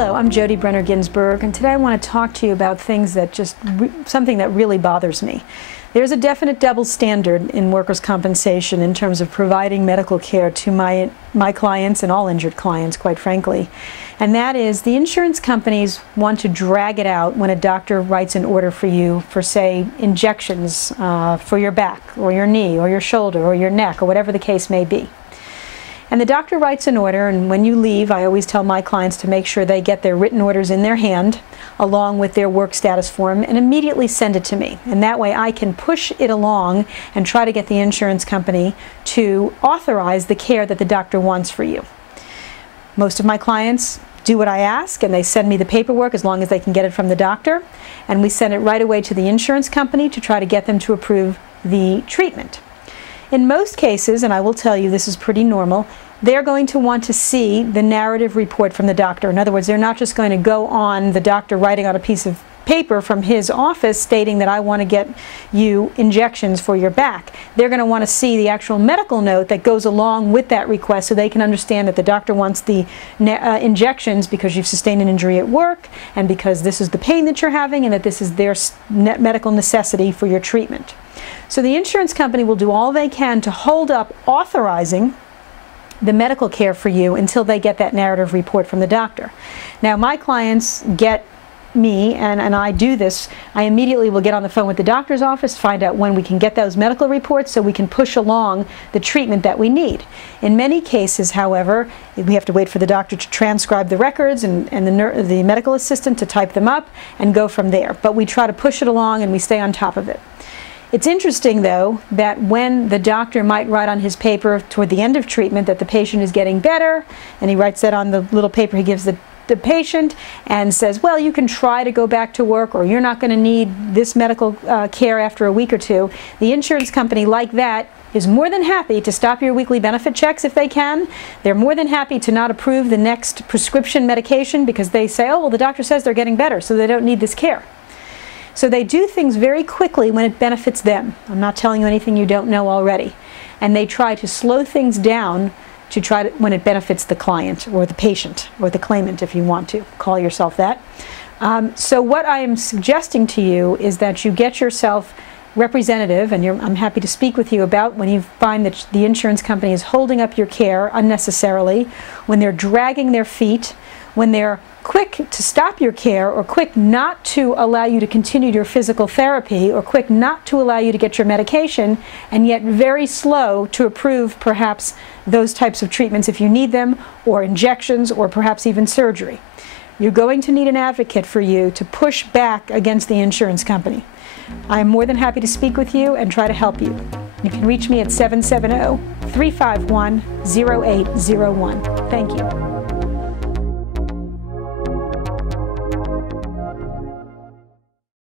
Hello, I'm Jodi Ginsberg, and today I want to talk to you about things that something that really bothers me. There's a definite double standard in workers' compensation in terms of providing medical care to my clients and all injured clients, quite frankly. And that is, the insurance companies want to drag it out when a doctor writes an order for you for, say, injections for your back or your knee or your shoulder or your neck or whatever the case may be. And the doctor writes an order, and when you leave, I always tell my clients to make sure they get their written orders in their hand along with their work status form and immediately send it to me. And that way I can push it along and try to get the insurance company to authorize the care that the doctor wants for you. Most of my clients do what I ask, and they send me the paperwork as long as they can get it from the doctor, and we send it right away to the insurance company to try to get them to approve the treatment. In most cases, and I will tell you this is pretty normal, they're going to want to see the narrative report from the doctor. In other words, they're not just going to go on the doctor writing on a piece of paper from his office stating that I want to get you injections for your back. They're going to want to see the actual medical note that goes along with that request so they can understand that the doctor wants the injections because you've sustained an injury at work and because this is the pain that you're having and that this is their medical necessity for your treatment. So the insurance company will do all they can to hold up authorizing the medical care for you until they get that narrative report from the doctor. Now, my clients get me, and I do this, I immediately will get on the phone with the doctor's office, find out when we can get those medical reports so we can push along the treatment that we need. In many cases, however, we have to wait for the doctor to transcribe the records and the medical assistant to type them up and go from there. But we try to push it along and we stay on top of it. It's interesting, though, that when the doctor might write on his paper toward the end of treatment that the patient is getting better, and he writes that on the little paper he gives the patient and says, well, you can try to go back to work, or you're not going to need this medical care after a week or two, the insurance company like that is more than happy to stop your weekly benefit checks if they can. They're more than happy to not approve the next prescription medication because they say, oh, well, the doctor says they're getting better, so they don't need this care. So they do things very quickly when it benefits them. I'm not telling you anything you don't know already. And they try to slow things down to try to, when it benefits the client or the patient or the claimant, if you want to call yourself that. So what I am suggesting to you is that you get yourself representative, and I'm happy to speak with you about when you find that the insurance company is holding up your care unnecessarily, when they're dragging their feet, when they're quick to stop your care, or quick not to allow you to continue your physical therapy, or quick not to allow you to get your medication, and yet very slow to approve perhaps those types of treatments if you need them, or injections, or perhaps even surgery. You're going to need an advocate for you to push back against the insurance company. I am more than happy to speak with you and try to help you. You can reach me at 770-351-0801. Thank you.